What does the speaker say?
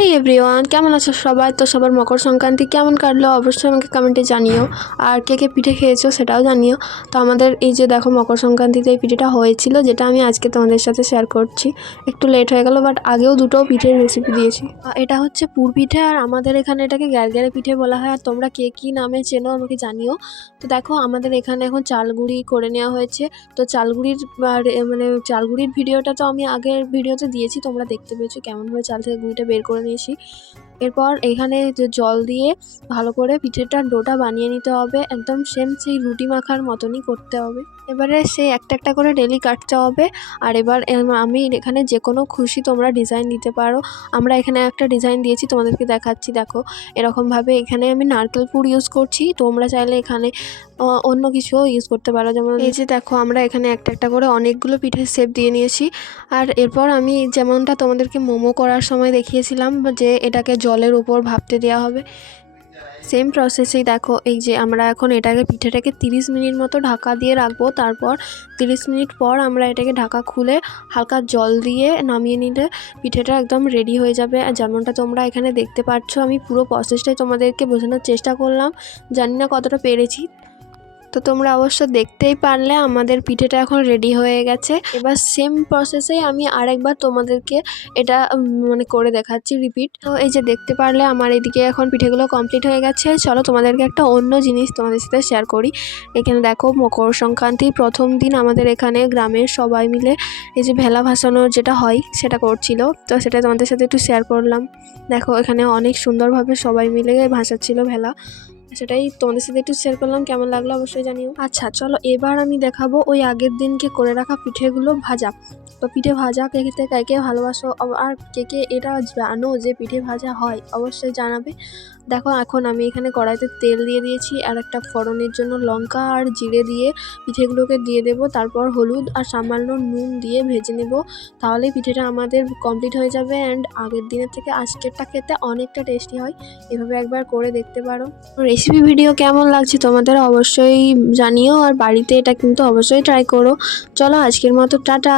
হেই everyone, কেমন আছো সবাই? তো সবার মকর সংক্রান্তি কেমন কাটলো অবশ্যই আমাকে কমেন্টে জানিও। আর কে কে পিঠে খেয়েছো সেটাও জানিও। তো আমাদের এই যে দেখো মকর সংক্রান্তিতে এই পিঠেটা হয়েছিল, যেটা আমি আজকে তোমাদের সাথে শেয়ার করছি। একটু লেট হয়ে গেল, বাট আগেও দুটো পিঠের রেসিপি দিয়েছি। এটা হচ্ছে পুর পিঠে, আর আমাদের এখানে এটাকে গ্যারগ্যারে পিঠে বলা হয়। আর তোমরা কে কী নামে চেনো আমাকে জানিও। তো দেখো আমাদের এখানে এখন চালগুড়ি করে নেওয়া হয়েছে। তো চালগুড়ির চালগুড়ির ভিডিওটা তো আমি আগের ভিডিওতে দিয়েছি, তোমরা দেখতে পেয়েছো কেমনভাবে চাল থেকে গুঁড়িটা বের করে নিয়েছি। এরপর এখানে যে জল দিয়ে ভালো করে পিঠেটার ডোটা বানিয়ে নিতে হবে, একদম সেম সেই রুটি মাখার মতনই করতে হবে। এবারে সেই একটা একটা করে ডেলি কাটতে হবে। আর এবার আমি এখানে যে কোনো খুশি তোমরা ডিজাইন দিতে পারো। আমরা এখানে একটা ডিজাইন দিয়েছি, তোমাদেরকে দেখাচ্ছি। দেখো এরকমভাবে এখানে আমি নারকেল পুর ইউজ করছি, তোমরা চাইলে এখানে অন্য কিছুও ইউজ করতে পারো। যেমন এই যে দেখো আমরা এখানে একটা একটা করে অনেকগুলো পিঠের শেপ দিয়ে নিয়েছি। আর এরপর আমি যেমনটা তোমাদেরকে মোমো করার সময় দেখিয়েছিলাম যে এটাকে জলের উপর ভাপতে দেওয়া হবে, সেম প্রসেসেই দেখো এই যে আমরা এখন পিঠেটাকে 30 মিনিট মতো ঢাকা দিয়ে রাখবো। তারপর 30 মিনিট পর আমরা এটাকে ঢাকা খুলে হালকা জল দিয়ে নামিয়ে নিলে পিঠেটা একদম রেডি হয়ে যাবে। আর যেমনটা তোমরা এখানে দেখতে পাচ্ছ, আমি পুরো প্রসেসটাই তোমাদেরকে বোঝানোর চেষ্টা করলাম, জানি না কতটা পেরেছি। তো তোমরা অবশ্য দেখতেই পারলে আমাদের পিঠেটা এখন রেডি হয়ে গেছে। এবার সেম প্রসেসেই আমি আরেকবার তোমাদেরকে এটা করে দেখাচ্ছি, রিপিট। তো এই যে দেখতে পারলে আমার এদিকে এখন পিঠেগুলো কমপ্লিট হয়ে গেছে। চলো তোমাদেরকে একটা অন্য জিনিস তোমাদের সাথে শেয়ার করি। এখানে দেখো মকর সংক্রান্তির প্রথম দিন আমাদের এখানে গ্রামের সবাই মিলে এই যে ভেলা ভাসানোর যেটা হয় সেটা করছিল। তো সেটা তোমাদের সাথে একটু শেয়ার করলাম। দেখো এখানে অনেক সুন্দরভাবে সবাই মিলে ভাসাচ্ছিল ভেলা, সেটাই তোমাদের সাথে একটু শেয়ার করলাম। কেমন লাগলো অবশ্যই জানিও। আচ্ছা চলো এবার আমি দেখাবো ওই আগের দিনকে করে রাখা পিঠেগুলো ভাজা। তো পিঠে ভাজা কে কে ভালোবাসো, আর কে কে এটা জানো যে পিঠে ভাজা হয় অবশ্যই জানাবে। দেখো এখন আমি এখানে কড়াইতে তেল দিয়ে দিয়েছি, আর একটা ফোড়নের জন্য লঙ্কা আর জিরে দিয়ে পিঠেগুলোকে দিয়ে দেবো। তারপর হলুদ আর সামান্য নুন দিয়ে ভেজে নেব, তাহলে পিঠেটা আমাদের কমপ্লিট হয়ে যাবে। অ্যান্ড আগের দিনের থেকে আজকেরটা খেতে অনেকটা টেস্টি হয়। এভাবে একবার করে দেখতে পারো। রেসিপি ভিডিও কেমন লাগছে তোমাদের অবশ্যই জানিও, আর বাড়িতে এটা কিন্তু অবশ্যই ট্রাই করো। চলো আজকের মতো টাটা।